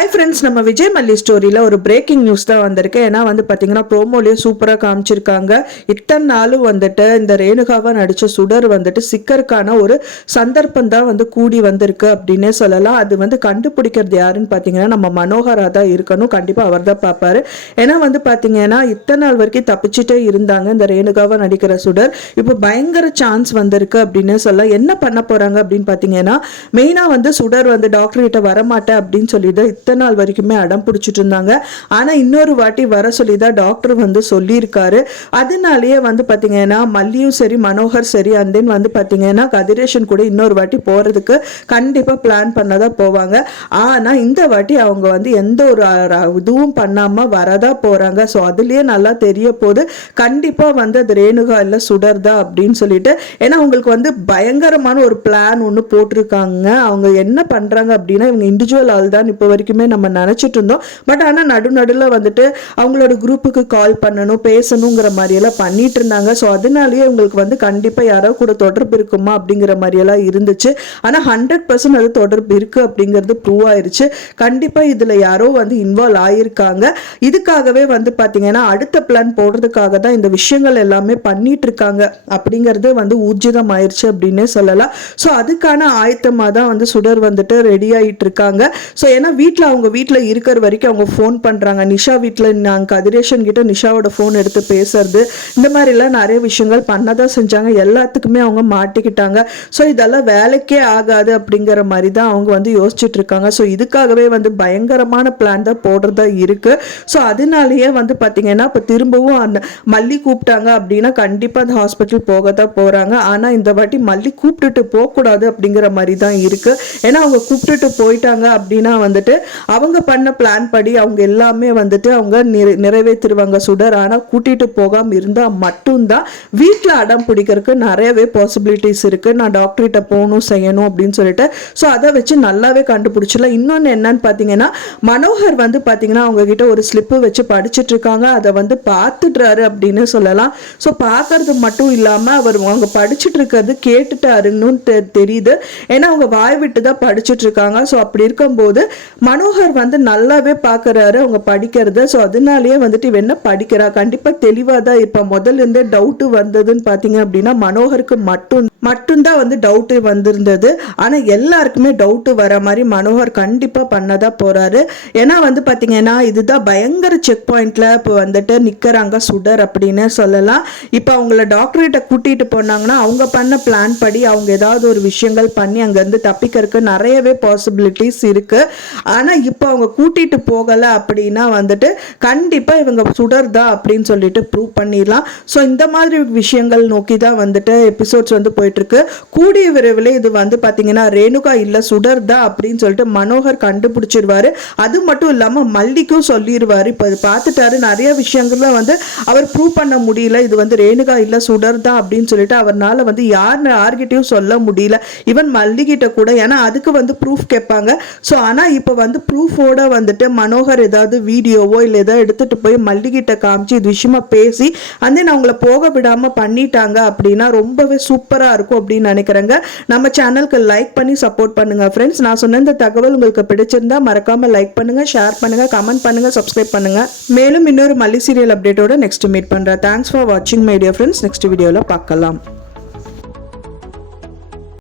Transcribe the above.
Hi friends, நம்ம விஜய் மல்லி ஸ்டோரியில் ஒரு பிரேக்கிங் நியூஸ் தான் வந்திருக்கு. ஏன்னா பார்த்தீங்கன்னா ப்ரோமோலேயே சூப்பராக காமிச்சிருக்காங்க. இத்தனை நாளும் இந்த ரேணுகாவை நடித்த சுடர் சிக்கருக்கான ஒரு சந்தர்ப்பம் தான் கூடி வந்திருக்கு அப்படின்னே சொல்லலாம். அது கண்டுபிடிக்கிறது யாருன்னு பார்த்தீங்கன்னா நம்ம மனோகராக தான் இருக்கணும். கண்டிப்பாக அவர் தான் பார்ப்பாரு. ஏன்னா பார்த்தீங்கன்னா இத்தனை நாள் வரைக்கும் தப்பிச்சுட்டே இருந்தாங்க இந்த ரேணுகாவை நடிக்கிற சுடர். இப்போ பயங்கர சான்ஸ் வந்திருக்கு அப்படின்னே சொல்லலாம். என்ன பண்ண போகிறாங்க அப்படின்னு பார்த்தீங்கன்னா மெயினாக சுடர் டாக்டர் கிட்ட வரமாட்டேன் அப்படின்னு சொல்லிட்டு இத்தனை நாள் வரைக்குமே அடம் பிடிச்சிட்டு இருந்தாங்க. ஆனா இன்னொரு வாட்டி வர சொல்லிதான் டாக்டர் சொல்லியிருக்காரு. அதனாலேயே பாத்தீங்கன்னா மல்லியும் சரி மனோகர் சரி அண்ட் தென் பாத்தீங்கன்னா கதிரேஷன் கூட இன்னொரு வாட்டி போறதுக்கு கண்டிப்பா பிளான் பண்ணதான் போவாங்க. ஆனா இந்த வாட்டி அவங்க எந்த ஒரு இதுவும் பண்ணாம வரதா போறாங்க. ஸோ அதுலயே நல்லா தெரிய போது கண்டிப்பா அது ரேணுகா இல்ல சுடர் தான் அப்படின்னு சொல்லிட்டு. ஏன்னா அவங்களுக்கு பயங்கரமான ஒரு பிளான் ஒன்று போட்டிருக்காங்க. அவங்க என்ன பண்றாங்க அப்படின்னா இவங்க இண்டிவிஜுவல் ஆள் தான் இப்போ வரைக்குமே நம்ம நினைச்சிட்டு இருந்தோம். பட் ஆனால் நடுநடுல அவங்களோட குரூப்புக்கு கால் பண்ணணும் பேசணுங்கிற மாதிரி எல்லாம் பண்ணிட்டு இருந்தாங்க. ஸோ அதனாலேயே உங்களுக்கு கண்டிப்பா யாரோ கூட தொடர்பு இருக்குமா அப்படிங்கிற மாதிரி எல்லாம் இருந்துச்சு. ஆனால் 100% அது தொடர்பு இருக்கு அப்படிங்கிறது ப்ரூவ் ஆயிருச்சு. கண்டிப்பா இதுல யாரோ இன்வால்வ் ஆயிருக்காங்க. இதுக்காகவே பாத்தீங்கன்னா அடுத்த பிளான் போடுறதுக்காக தான் இந்த விஷயங்கள் எல்லாமே பண்ணிட்டு இருக்காங்க அப்படிங்கிறது ஊர்ஜிதம் ஆயிருச்சு அப்படின்னே சொல்லலாம். ஸோ அதுக்கான ஆயத்தமா தான் சுடர் ரெடி ஆயிட்டு இருக்காங்க. ஸோ ஏன்னா அவங்க வீட்டில் இருக்கிற வரைக்கும் அவங்க ஃபோன் பண்ணுறாங்க. நிஷா வீட்டில் நாங்கள் கதிரேஷன் கிட்ட நிஷாவோட ஃபோன் எடுத்து பேசுறது இந்த மாதிரிலாம் நிறைய விஷயங்கள் பண்ணதான் செஞ்சாங்க. எல்லாத்துக்குமே அவங்க மாட்டிக்கிட்டாங்க. ஸோ இதெல்லாம் வேலைக்கே ஆகாது அப்படிங்கிற மாதிரி தான் அவங்க யோசிச்சுட்டு இருக்காங்க. ஸோ இதுக்காகவே பயங்கரமான பிளான் தான் போடுறதா இருக்கு. ஸோ அதனாலேயே பார்த்தீங்கன்னா இப்போ திரும்பவும் அந்த மல்லி கூப்பிட்டாங்க அப்படின்னா கண்டிப்பாக அந்த ஹாஸ்பிட்டல் போக தான் போகிறாங்க. ஆனால் இந்த வாட்டி மல்லி கூப்பிட்டுட்டு போகக்கூடாது அப்படிங்கிற மாதிரி தான் இருக்கு. ஏன்னா அவங்க கூப்பிட்டுட்டு போயிட்டாங்க அப்படின்னா அவங்க பண்ண பிளான் படி அவங்க எல்லாமே அவங்க நிறைவேற்றுவாங்க சுடர். ஆனால் கூட்டிட்டு போகாம இருந்தா மட்டும்தான் வீட்டில் அடம் பிடிக்கிறதுக்கு நிறையவே பாசிபிலிட்டிஸ் இருக்கு. நான் டாக்டர் கிட்ட போகணும் செய்யணும் அப்படின்னு சொல்லிட்டு. ஸோ அதை வச்சு நல்லாவே கண்டுபிடிச்சிடலாம். இன்னொன்று என்னன்னு பார்த்தீங்கன்னா மனோகர் பார்த்தீங்கன்னா அவங்க கிட்ட ஒரு ஸ்லிப்பு வச்சு படிச்சுட்டு இருக்காங்க. அதை பார்த்துடுறாரு அப்படின்னு சொல்லலாம். ஸோ பார்க்கறது மட்டும் இல்லாமல் அவங்க படிச்சுட்டு இருக்கிறது கேட்டுட்டாருன்னு தெரியுது. ஏன்னா அவங்க வாய் விட்டு தான் படிச்சுட்டு இருக்காங்க. ஸோ அப்படி இருக்கும்போது மனோகர் நல்லாவே பார்க்கறாரு அவங்க படிக்கிறத. ஸோ அதனாலேயே இவன் படிக்கிறா கண்டிப்பா தெளிவா தான் இருப்பா. முதல்ல இருந்தே டவுட் வந்ததுன்னு பாத்தீங்க அப்படின்னா மனோகருக்கு மட்டும்தான் டவுட் வந்திருந்தது. ஆனா எல்லாருக்குமே டவுட் வர மாதிரி மனோகர் கண்டிப்பா பண்ணதான் போறாரு. ஏன்னா பாத்தீங்கன்னா இதுதான் பயங்கர செக் பாயிண்ட்ல இப்போ நிக்கிறாங்க சுடர் அப்படின்னு சொல்லலாம். இப்போ அவங்கள டாக்டர் கிட்ட கூட்டிட்டு போனாங்கன்னா அவங்க பண்ண பிளான் படி அவங்க ஏதாவது ஒரு விஷயங்கள் பண்ணி அங்க இருந்து தப்பிக்கிறதுக்கு நிறையவே பாசிபிலிட்டிஸ் இருக்கு. ஆனா இப்போ அவங்க கூட்டிட்டு போகல அப்படின்னா கண்டிப்பா இவங்க சுடர் தான் அப்படின்னு சொல்லிட்டு ப்ரூவ் பண்ணிடலாம். ஸோ இந்த மாதிரி விஷயங்கள் நோக்கி தான் எபிசோட்ஸ் போயிட்டு இருக்கு. கூடிய விரைவில் இது பாத்தீங்கன்னா ரேணுகா இல்ல சுடர் தான் அப்படின்னு சொல்லிட்டு மனோகர் கண்டுபிடிச்சிருவாரு. அது மட்டும் இல்லாம மல்லிக்கும் சொல்லிடுவாரு. இப்போ பார்த்துட்டாரு நிறைய விஷயங்கள்ல அவர் ப்ரூவ் பண்ண முடியல. இது ரேணுகா இல்ல சுடர் தான் அப்படின்னு சொல்லிட்டு அவர்னால யார்கிட்டையும் சொல்ல முடியல. ஈவன் மல்லிகிட்ட கூட. ஏன்னா அதுக்கு ப்ரூஃப் கேட்பாங்க. ஸோ ஆனா இப்போ ப்ரூஃபோட மனோகர் ஏதாவது வீடியோவோ இல்லை ஏதாவது எடுத்துட்டு போய் மல்லிகிட்ட காமிச்சு இது விஷயமா பேசி அவங்கள போக விடாம பண்ணிட்டாங்க அப்படின்னா ரொம்பவே சூப்பரா இருக்கும் அப்படின்னு நினைக்கிறேங்க. நம்ம சேனலுக்கு லைக் பண்ணி சப்போர்ட் பண்ணுங்க ஃப்ரெண்ட்ஸ். நான் சொன்ன இந்த தகவல் உங்களுக்கு பிடிச்சிருந்தா மறக்காம லைக் பண்ணுங்க, ஷேர் பண்ணுங்க, கமெண்ட் பண்ணுங்க, சப்ஸ்கிரைப் பண்ணுங்க. மேலும் இன்னொரு மல்லி சீரியல் அப்டேட்டோட நெக்ஸ்ட் மீட் பண்றேன். தேங்க்ஸ் ஃபார் வாட்சிங் மை டியர் ஃப்ரெண்ட்ஸ். நெக்ஸ்ட் வீடியோல பார்க்கலாம்.